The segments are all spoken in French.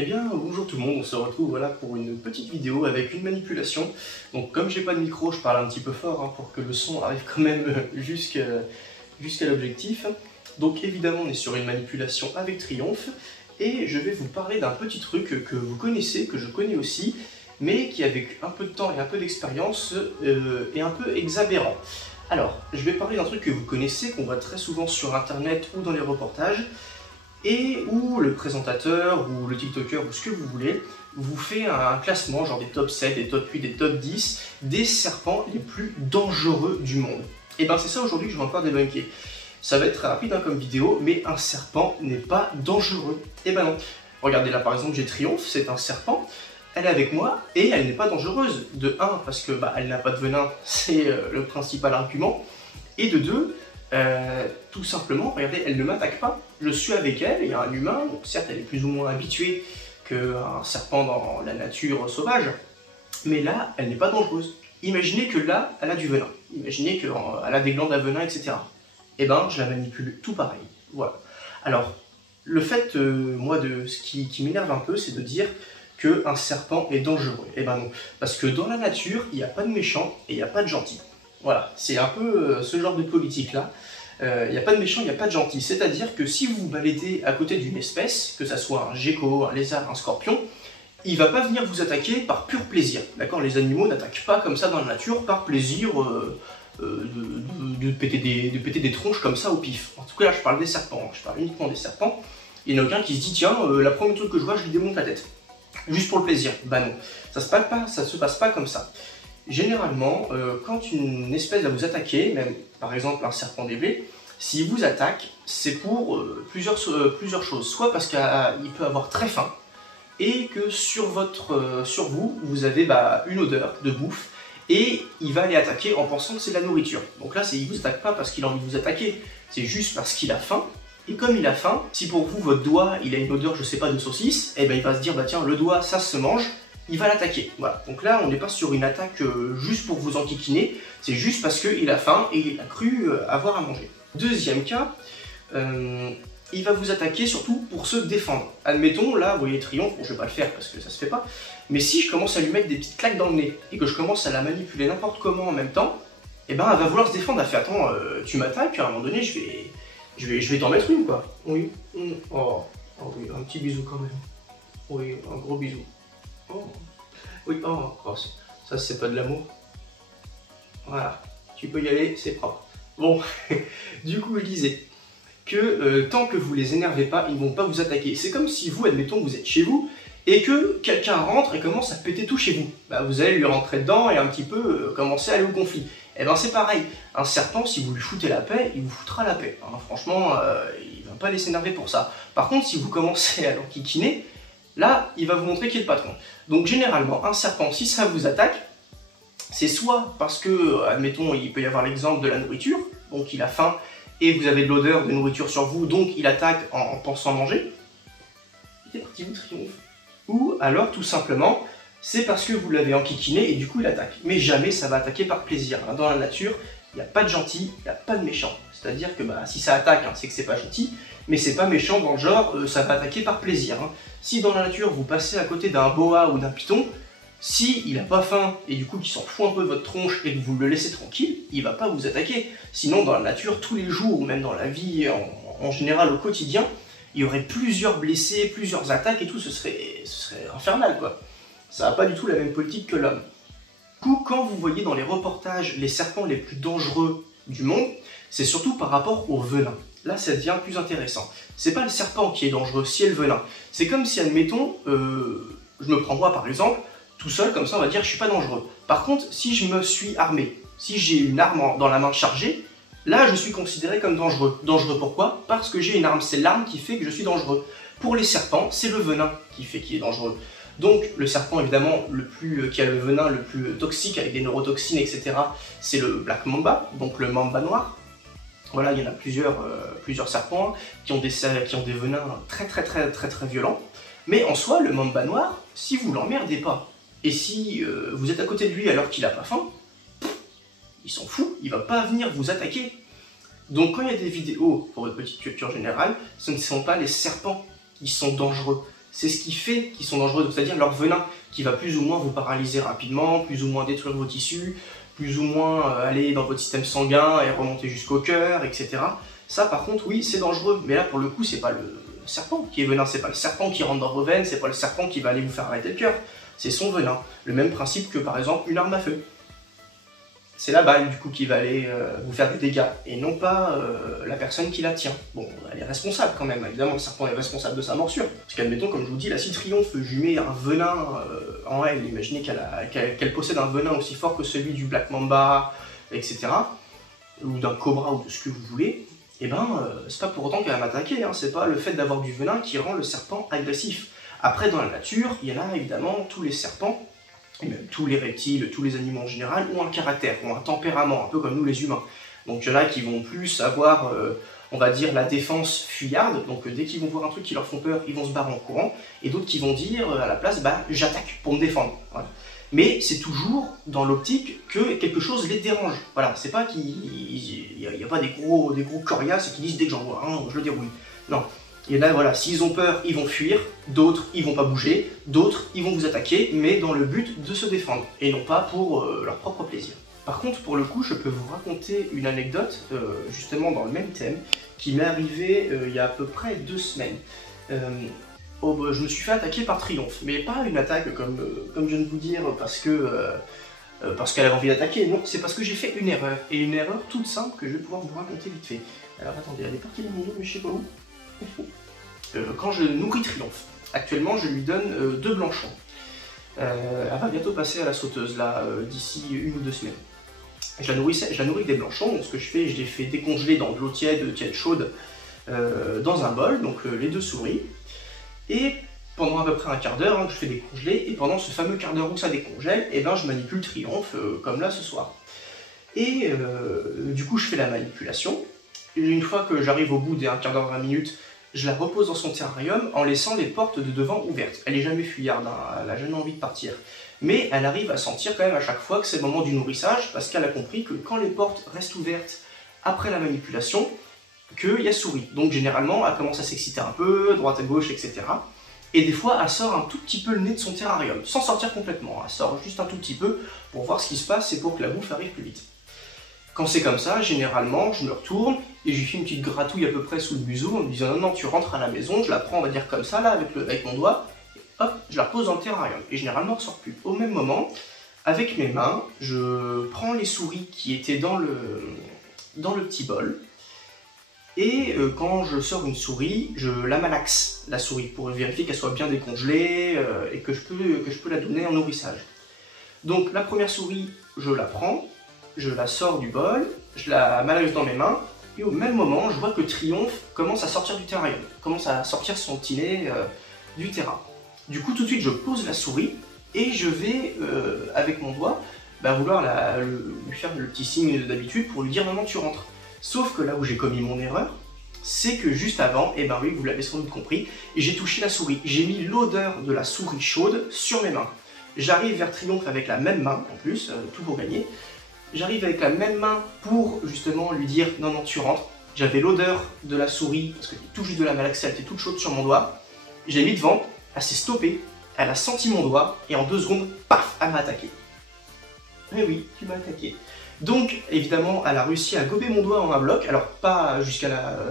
Eh bien, bonjour tout le monde, on se retrouve voilà, pour une petite vidéo avec une manipulation. Donc comme j'ai pas de micro, je parle un petit peu fort hein, pour que le son arrive quand même jusqu'à l'objectif. Donc évidemment, on est sur une manipulation avec triomphe. Et je vais vous parler d'un petit truc que vous connaissez, que je connais aussi, mais qui avec un peu de temps et un peu d'expérience est un peu exabérant. Alors, je vais parler d'un truc que vous connaissez, qu'on voit très souvent sur internet ou dans les reportages, et où le présentateur ou le tiktoker ou ce que vous voulez vous fait un classement, genre des top 7, des top 8, des top 10 des serpents les plus dangereux du monde. Et bien c'est ça aujourd'hui que je vais encore débunker. Ça va être très rapide hein, comme vidéo, mais un serpent n'est pas dangereux. Et ben non. Regardez là par exemple, j'ai Triomphe, c'est un serpent. Elle est avec moi et elle n'est pas dangereuse. De 1, parce que elle n'a pas de venin, c'est le principal argument. Et de 2, tout simplement, regardez, elle ne m'attaque pas. Je suis avec elle, il y a un humain, donc certes elle est plus ou moins habituée qu'un serpent dans la nature sauvage, mais là, elle n'est pas dangereuse. Imaginez que là, elle a du venin. Imaginez qu'elle a des glandes à venin, etc. Et ben, je la manipule tout pareil. Voilà. Alors, le fait, moi, ce qui m'énerve un peu, c'est de dire qu'un serpent est dangereux. Et ben non. Parce que dans la nature, il n'y a pas de méchants et il n'y a pas de gentils. Voilà, c'est un peu ce genre de politique-là. Il n'y a pas de méchant, il n'y a pas de gentil. C'est-à-dire que si vous vous baladez à côté d'une espèce, que ça soit un gecko, un lézard, un scorpion, il ne va pas venir vous attaquer par pur plaisir. D'accord? Les animaux n'attaquent pas comme ça dans la nature par plaisir de péter des tronches comme ça au pif. En tout cas, là, je parle des serpents. Je parle uniquement des serpents. Il n'y en a aucun qui se dit, tiens, la première truc que je vois, je lui démonte la tête. Juste pour le plaisir. Bah non, ça se passe pas comme ça. Généralement, quand une espèce va vous attaquer, même par exemple un serpent d'éblé, s'il vous attaque, c'est pour plusieurs choses. Soit parce qu'il peut avoir très faim, et que sur vous, vous avez une odeur de bouffe, et il va aller attaquer en pensant que c'est de la nourriture. Donc là, il ne vous attaque pas parce qu'il a envie de vous attaquer, c'est juste parce qu'il a faim. Et comme il a faim, si pour vous, votre doigt, il a une odeur, je sais pas, de saucisse, et ben il va se dire, bah tiens, le doigt, ça se mange, il va l'attaquer. Voilà. Donc là, on n'est pas sur une attaque juste pour vous enquiquiner, c'est juste parce qu'il a faim et il a cru avoir à manger. Deuxième cas, il va vous attaquer surtout pour se défendre. Admettons, là, vous voyez Triomphe, bon, je vais pas le faire parce que ça se fait pas, mais si je commence à lui mettre des petites claques dans le nez et que je commence à la manipuler n'importe comment en même temps, et ben elle va vouloir se défendre, elle fait attends, tu m'attaques, à un moment donné, je vais t'en mettre une, quoi. Oui. Oh oui, un petit bisou quand même. Oui, un gros bisou. Oh. Oui, oh, ça c'est pas de l'amour. Voilà, tu peux y aller, c'est propre. Bon, du coup je disais que tant que vous les énervez pas, ils ne vont pas vous attaquer. C'est comme si vous, admettons, vous êtes chez vous et que quelqu'un rentre et commence à péter tout chez vous. Vous allez lui rentrer dedans et un petit peu commencer à aller au conflit. Et ben c'est pareil, un serpent, si vous lui foutez la paix, il vous foutra la paix. Hein, franchement, il ne va pas les s'énerver pour ça. Par contre, si vous commencez à l'enquiquiner, là, il va vous montrer qui est le patron. Donc généralement, un serpent, si ça vous attaque, c'est soit parce que, admettons, il peut y avoir l'exemple de la nourriture, donc il a faim, et vous avez de l'odeur de nourriture sur vous, donc il attaque en pensant manger. Il est parti où, Triomphe? Ou alors, tout simplement, c'est parce que vous l'avez enquiquiné et du coup il attaque. Mais jamais ça va attaquer par plaisir. Dans la nature, il n'y a pas de gentil, il n'y a pas de méchant. C'est-à-dire que si ça attaque, hein, c'est que c'est pas gentil, mais c'est pas méchant dans le genre, ça va attaquer par plaisir. Hein. Si dans la nature vous passez à côté d'un boa ou d'un python, si il n'a pas faim et du coup qu'il s'en fout un peu de votre tronche et que vous le laissez tranquille, il va pas vous attaquer. Sinon dans la nature, tous les jours, ou même dans la vie en général au quotidien, il y aurait plusieurs blessés, plusieurs attaques et tout, ce serait infernal quoi. Ça n'a pas du tout la même politique que l'homme. Du coup, quand vous voyez dans les reportages les serpents les plus dangereux du monde, c'est surtout par rapport au venin. Là, ça devient plus intéressant. C'est pas le serpent qui est dangereux, c'est le venin. C'est comme si, admettons, je me prends moi par exemple, tout seul, comme ça on va dire je suis pas dangereux. Par contre, si je me suis armé, si j'ai une arme dans la main chargée, là je suis considéré comme dangereux. Dangereux pourquoi? Parce que j'ai une arme, c'est l'arme qui fait que je suis dangereux. Pour les serpents, c'est le venin qui fait qu'il est dangereux. Donc le serpent évidemment qui a le venin le plus toxique avec des neurotoxines etc. c'est le Black Mamba, donc le mamba noir. Voilà, il y en a plusieurs serpents qui ont des venins très violents. Mais en soi, le mamba noir, si vous l'emmerdez pas, et si vous êtes à côté de lui alors qu'il a pas faim, il s'en fout, il va pas venir vous attaquer. Donc quand il y a des vidéos, pour votre petite culture générale, ce ne sont pas les serpents qui sont dangereux, c'est ce qui fait qu'ils sont dangereux, c'est-à-dire leur venin qui va plus ou moins vous paralyser rapidement, plus ou moins détruire vos tissus, plus ou moins aller dans votre système sanguin et remonter jusqu'au cœur, etc. Ça par contre oui c'est dangereux, mais là pour le coup c'est pas le serpent qui est venin, c'est pas le serpent qui rentre dans vos veines, c'est pas le serpent qui va aller vous faire arrêter le cœur, c'est son venin. Le même principe que par exemple une arme à feu. C'est la balle du coup qui va aller vous faire des dégâts, et non pas la personne qui la tient. Bon, elle est responsable quand même, évidemment le serpent est responsable de sa morsure. Parce qu'admettons, comme je vous dis, la Triomphe jumet un venin en elle, imaginez qu'elle possède un venin aussi fort que celui du Black Mamba, etc. Ou d'un cobra ou de ce que vous voulez, et ben c'est pas pour autant qu'elle va m'attaquer, hein. C'est pas le fait d'avoir du venin qui rend le serpent agressif. Après dans la nature, il y en a évidemment tous les serpents, et même tous les reptiles, tous les animaux en général, ont un caractère, ont un tempérament, un peu comme nous les humains. Donc il y en a qui vont plus avoir, on va dire, la défense fuyarde, donc dès qu'ils vont voir un truc qui leur font peur, ils vont se barrer en courant, et d'autres qui vont dire à la place, bah j'attaque pour me défendre. Voilà. Mais c'est toujours dans l'optique que quelque chose les dérange. Voilà, c'est pas qu'il n'y a pas des gros coriaces qui disent dès que j'en vois un, je le déroule. Non. Il y en a, voilà, s'ils ont peur, ils vont fuir, d'autres, ils vont pas bouger, d'autres, ils vont vous attaquer, mais dans le but de se défendre, et non pas pour leur propre plaisir. Par contre, pour le coup, je peux vous raconter une anecdote, justement dans le même thème, qui m'est arrivée il y a à peu près 2 semaines. Je me suis fait attaquer par Triomphe, mais pas une attaque comme je viens de vous dire, parce qu'elle avait envie d'attaquer, non, c'est parce que j'ai fait une erreur, et une erreur toute simple que je vais pouvoir vous raconter vite fait. Alors attendez, elle est partie de mon dos, mais je sais pas où. Quand je nourris Triomphe, actuellement je lui donne 2 blanchons. Elle va bientôt passer à la sauteuse, là, d'ici 1 ou 2 semaines. Je la nourris des blanchons, donc ce que je fais, je les fais décongeler dans de l'eau tiède chaude, dans un bol, donc les 2 souris. Et pendant à peu près un quart d'heure, je fais décongeler, et pendant ce fameux quart d'heure où ça décongèle, et ben, je manipule Triomphe, comme là ce soir. Et du coup, je fais la manipulation. Et une fois que j'arrive au bout des 1 quart d'heure, 20 minutes, je la repose dans son terrarium en laissant les portes de devant ouvertes. Elle n'est jamais fuyarde, hein, elle n'a jamais envie de partir. Mais elle arrive à sentir quand même à chaque fois que c'est le moment du nourrissage, parce qu'elle a compris que quand les portes restent ouvertes après la manipulation, qu'il y a souris. Donc généralement, elle commence à s'exciter un peu, droite à gauche, etc. Et des fois, elle sort un tout petit peu le nez de son terrarium, sans sortir complètement. Elle sort juste un tout petit peu pour voir ce qui se passe et pour que la bouffe arrive plus vite. Quand c'est comme ça, généralement, je me retourne et je lui fais une petite gratouille à peu près sous le museau en me disant non, non, tu rentres à la maison, je la prends, on va dire comme ça, là, avec mon doigt, et hop, je la repose dans le terrarium. Et généralement, elle ne sort plus. Au même moment, avec mes mains, je prends les souris qui étaient dans le petit bol, et quand je sors une souris, je la malaxe, la souris, pour vérifier qu'elle soit bien décongelée et que je peux la donner en nourrissage. Donc la première souris, je la prends, je la sors du bol, je la malaxe dans mes mains, et au même moment, je vois que Triomphe commence à sortir du terrarium, commence à sortir son petit nez du terrain. Du coup, tout de suite, je pose la souris, et je vais, avec mon doigt, vouloir lui faire le petit signe d'habitude pour lui dire « non, non, tu rentres ». Sauf que là où j'ai commis mon erreur, c'est que juste avant, et ben oui, vous l'avez sans doute compris, j'ai touché la souris. J'ai mis l'odeur de la souris chaude sur mes mains. J'arrive vers Triomphe avec la même main, en plus, tout pour gagner. J'arrive avec la même main pour justement lui dire « non, non, tu rentres ». J'avais l'odeur de la souris, parce que tout juste de la malaxer, elle était toute chaude sur mon doigt. J'ai mis devant, elle s'est stoppée, elle a senti mon doigt, et en 2 secondes, paf, elle m'a attaqué. Mais oui, tu m'as attaqué. Donc, évidemment, elle a réussi à gober mon doigt en un bloc, alors pas jusqu'à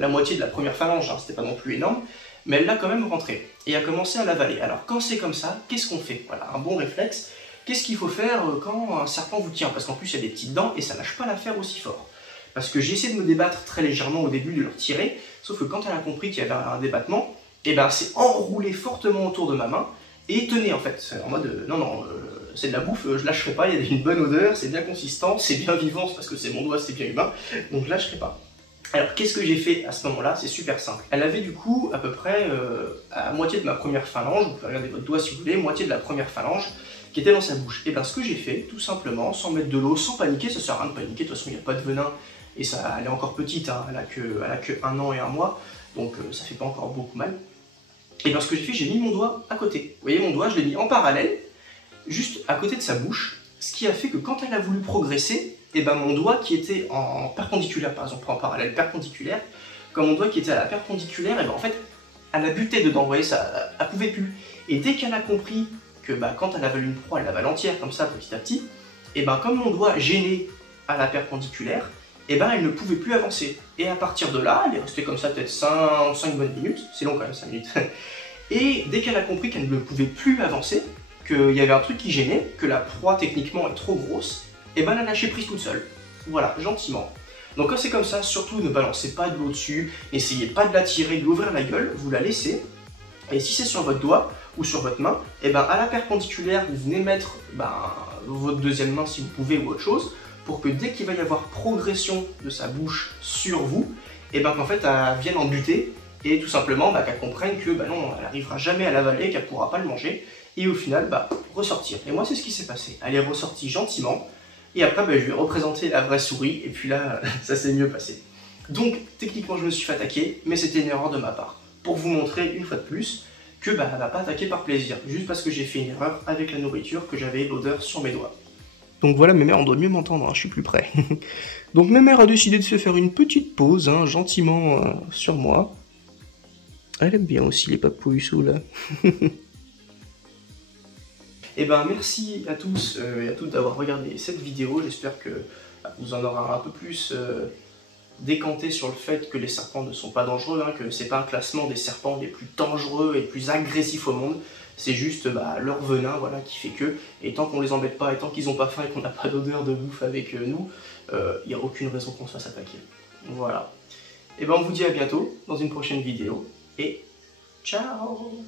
la moitié de la première phalange, hein, c'était pas non plus énorme, mais elle l'a quand même rentré, et a commencé à l'avaler. Alors, quand c'est comme ça, qu'est-ce qu'on fait? Voilà, un bon réflexe. Qu'est-ce qu'il faut faire quand un serpent vous tient? Parce qu'en plus, il y a des petites dents, et ça lâche pas l'affaire aussi fort. Parce que j'ai essayé de me débattre très légèrement au début, de leur tirer, sauf que quand elle a compris qu'il y avait un débattement, et ben, elle s'est enroulée fortement autour de ma main, et tenez, en fait, en mode, non, non, c'est de la bouffe, je lâcherai pas, il y a une bonne odeur, c'est bien consistant, c'est bien vivant, parce que c'est mon doigt, c'est bien humain, donc je lâcherai pas. Alors qu'est-ce que j'ai fait à ce moment-là? C'est super simple. Elle avait du coup à peu près à moitié de ma première phalange, vous pouvez regarder votre doigt si vous voulez, moitié de la première phalange qui était dans sa bouche. Et bien ce que j'ai fait, tout simplement, sans mettre de l'eau, sans paniquer, ça sert à rien de paniquer, de toute façon il n'y a pas de venin, et ça, elle est encore petite, hein, elle a que 1 an et 1 mois, donc ça fait pas encore beaucoup mal. Et bien ce que j'ai fait, j'ai mis mon doigt à côté. Vous voyez mon doigt, je l'ai mis en parallèle, juste à côté de sa bouche, ce qui a fait que quand elle a voulu progresser, et ben mon doigt qui était en perpendiculaire, par exemple, pas en parallèle, perpendiculaire, comme mon doigt qui était à la perpendiculaire, et ben en fait, elle a buté dedans, vous voyez, ça a pouvait plus. Et dès qu'elle a compris que quand elle avale une proie, elle l'avale entière comme ça petit à petit, et comme mon doigt gênait à la perpendiculaire, elle ne pouvait plus avancer. Et à partir de là, elle est restée comme ça peut-être 5 bonnes minutes, c'est long quand même 5 minutes. Et dès qu'elle a compris qu'elle ne pouvait plus avancer, qu'il y avait un truc qui gênait, que la proie techniquement est trop grosse, elle a lâché prise toute seule. Voilà, gentiment. Donc quand c'est comme ça, surtout ne balancez pas de l'eau dessus, n'essayez pas de la tirer, de lui ouvrir la gueule, vous la laissez. Et si c'est sur votre doigt ou sur votre main, à la perpendiculaire, vous venez mettre votre deuxième main si vous pouvez ou autre chose, pour que dès qu'il va y avoir progression de sa bouche sur vous, qu'en fait elle vienne en buter, et tout simplement qu'elle comprenne que non, elle n'arrivera jamais à l'avaler, qu'elle ne pourra pas le manger, et au final ressortir. Et moi c'est ce qui s'est passé, elle est ressortie gentiment, et après je lui ai représenté la vraie souris, et puis là ça s'est mieux passé. Donc techniquement je me suis fait attaquer, mais c'était une erreur de ma part, pour vous montrer une fois de plus que elle m'a pas attaqué par plaisir, juste parce que j'ai fait une erreur avec la nourriture, que j'avais l'odeur sur mes doigts. Donc voilà, mes mères, on doit mieux m'entendre, je suis plus près. Donc ma mère a décidé de se faire une petite pause, gentiment sur moi. Elle aime bien aussi les papouilles là. Et merci à tous et à toutes d'avoir regardé cette vidéo. J'espère que vous en aurez un peu plus décanté sur le fait que les serpents ne sont pas dangereux, que c'est pas un classement des serpents les plus dangereux et les plus agressifs au monde. C'est juste leur venin, voilà, qui fait que, et tant qu'on les embête pas, et tant qu'ils n'ont pas faim et qu'on n'a pas d'odeur de bouffe avec nous, il n'y a aucune raison qu'on se fasse attaquer. Voilà. Et on vous dit à bientôt dans une prochaine vidéo, et ciao!